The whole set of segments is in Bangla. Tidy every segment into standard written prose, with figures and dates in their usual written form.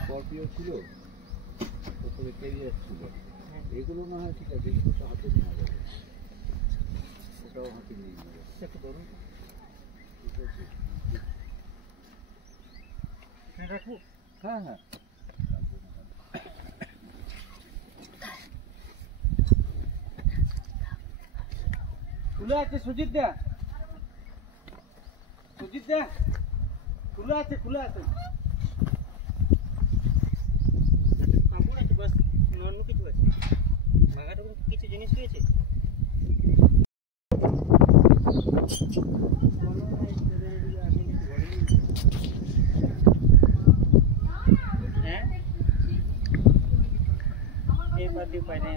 স্করপিও ছিল, ওপরে ক্যারিয়ার ছিল, এগুলো না হয় ঠিক আছে, এগুলো তো হাতে নেওয়া যাবে, ওটাও হাতে নিয়ে যাবে। একটু ধরুন, ঠিক আছে, রাখবো। হ্যাঁ হ্যাঁ, খুলে আছে সুজিত দা, সুজিত দা খুলে আছে, খুলে আছে। কাপড় আছে বাস, অন্য কিছু আছে, বাগাটা কিছু জিনিস রয়েছে। হ্যাঁ এবার দিয়ে পাই না।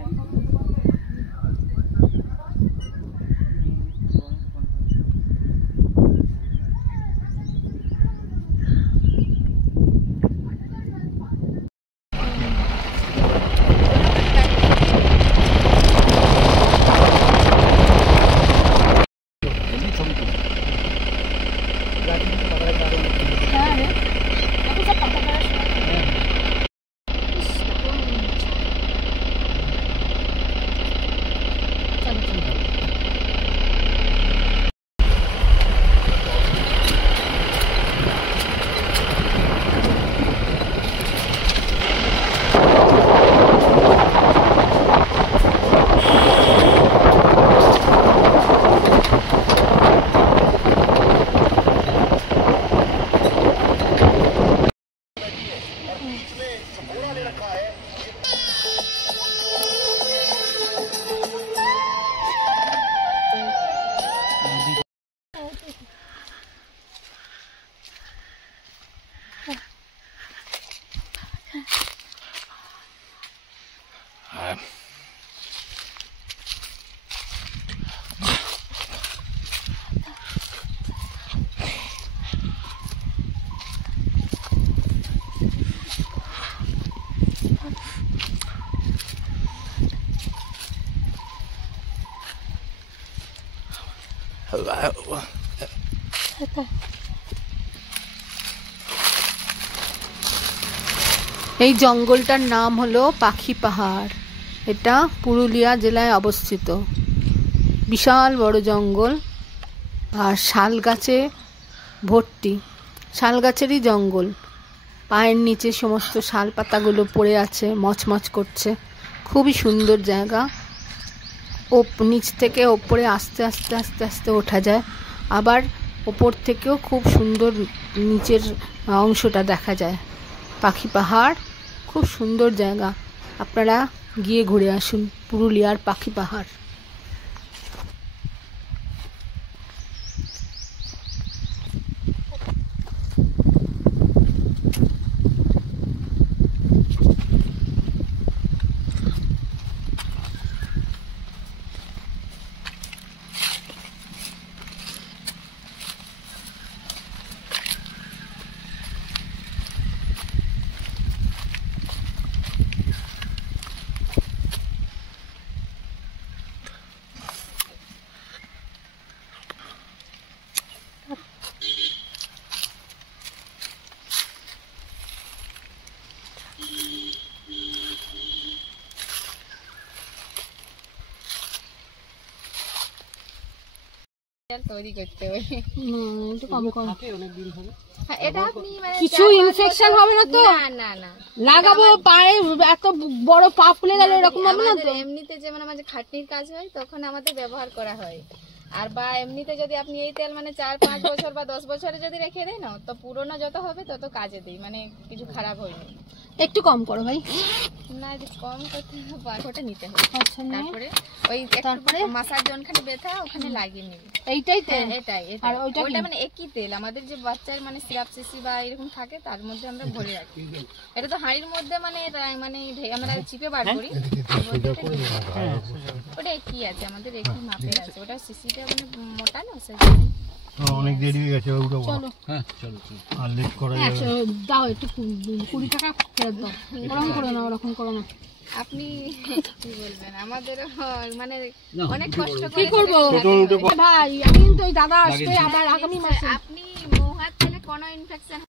এই জঙ্গলটার নাম হলো পাখি পাহাড়। এটা পুরুলিয়া জেলায় অবস্থিত। বিশাল বড় জঙ্গল আর শাল গাছে ভর্তি, শাল গাছেরই জঙ্গল। পায়ের নিচে সমস্ত শাল পাতাগুলো পড়ে আছে, মচমচ করছে। খুবই সুন্দর জায়গা। নিচ থেকে ওপরে আস্তে আস্তে আস্তে আস্তে ওঠা যায়, আবার ওপর থেকেও খুব সুন্দর নিচের অংশটা দেখা যায়। পাখি পাহাড় খুব সুন্দর জায়গা, আপনারা গিয়ে ঘুরে আসুন পুরুলিয়ার পাখি পাহাড়। তৈরি করতে হয়, একটু কম কম। এটা আপনি মানে কিছু ইনফেকশন হবে না তো? না না লাগাবো পায়ে, এত বড় পা ফুলে গেল এরকম হবে না তো? এমনিতে যেমন আমাদের খাটনির কাজ হয় তখন আমাদের ব্যবহার করা হয়। আর বা এমনিতে যদি আপনি এই তেল মানে 4-5 বছর বা 10 বছরে যদি রেখে দেয় না, তো পুরোনো যত হবে তত কাজে দেয়, মানে কিছু খারাপ হয়নি। একটু কম করো ভাই। না কম করতে ওটা নিতে হবে। আচ্ছা, তারপরে ওই তারপরে মাসাজ জনখানে ব্যথা ওখানে লাগিয়ে নেবে। এইটাই তেল? এটাই। আর ওইটা মানে একই তেল আমাদের যে বাচ্চার মানে সিরাপ শিশি বা এরকম থাকে তার মধ্যে আমরা ভরে রাখি। এটা তো হাঁড়ির মধ্যে মানে মানে আমরা চিপে বার করি। ওটা একই আছে, আমাদের একই মাপের আছে। ওটা শিশিটা মানে মোটা না, সেজন্য অনেক দেরি হয়ে গেছে। চলো হ্যাঁ চলো আর লেট করা যাবে। দাও একটু 20 টাকা ফেরত দাও। ওরকম করো না, ওরকম করো না। আপনি কি বলবেন, আমাদের মানে অনেক কষ্ট করে কি করব ভাই। আমি কিন্তু ওই দাদা আসবে আবার আগামী মাসে। আপনি মহাত কোনো ইনফেকশন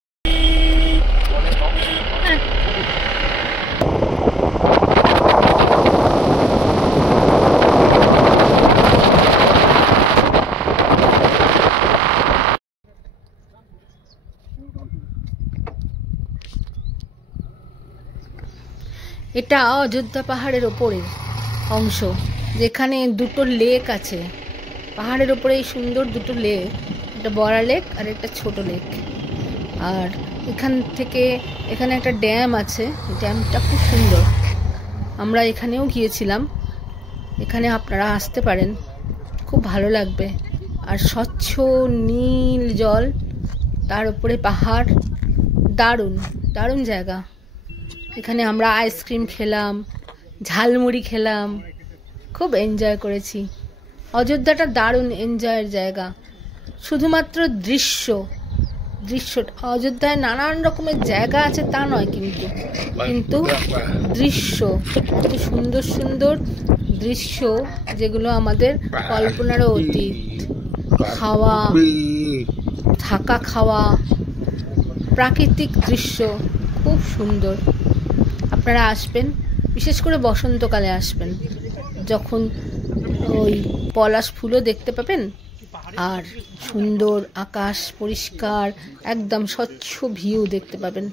এটা অযোধ্যা পাহাড়ের ওপরের অংশ, যেখানে দুটো লেক আছে। পাহাড়ের ওপরে এই সুন্দর দুটো লেক, একটা বড় লেক আর একটা ছোট লেক। আর এখান থেকে এখানে একটা ড্যাম আছে, ড্যামটা খুব সুন্দর। আমরা এখানেও গিয়েছিলাম, এখানে আপনারা আসতে পারেন, খুব ভালো লাগবে। আর স্বচ্ছ নীল জল, তার উপরে পাহাড়, দারুণ দারুণ জায়গা। এখানে আমরা আইসক্রিম খেলাম, ঝালমুড়ি খেলাম, খুব এনজয় করেছি। অযোধ্যাটা দারুণ এনজয়ের জায়গা। শুধুমাত্র দৃশ্য, অযোধ্যায় নানান রকমের জায়গা আছে তা নয়, কিন্তু দৃশ্য, এত সুন্দর সুন্দর দৃশ্য যেগুলো আমাদের কল্পনারও অতীত। খাওয়া, থাকা খাওয়া, প্রাকৃতিক দৃশ্য খুব সুন্দর। আপনারা আসবেন, বিশেষ করে বসন্তকালে আসবেন, যখন ওই পলাশ ফুলও দেখতে পাবেন আর সুন্দর আকাশ, পরিষ্কার একদম স্বচ্ছ ভিউ দেখতে পাবেন।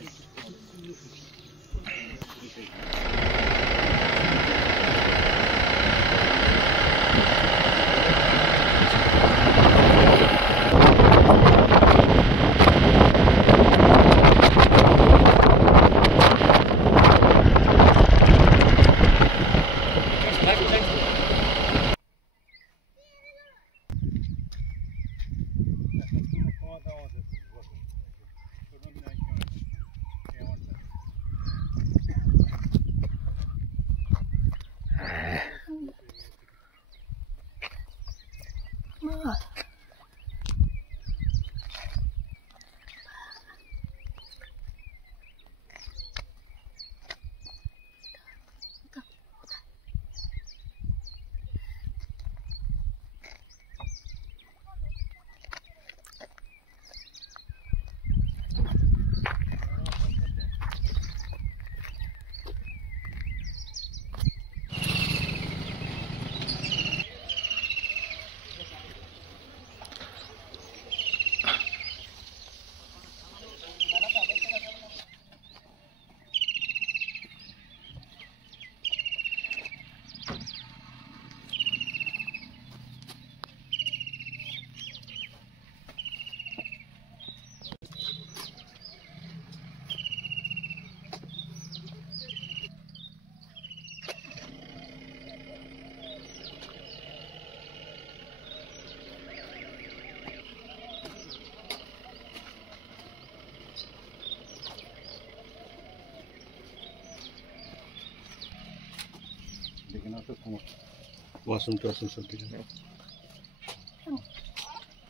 ওয়াশরুম টাশরুম সব ঠিক আছে।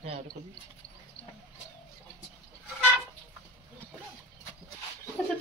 হ্যাঁ, ওটা করবি। আচ্ছা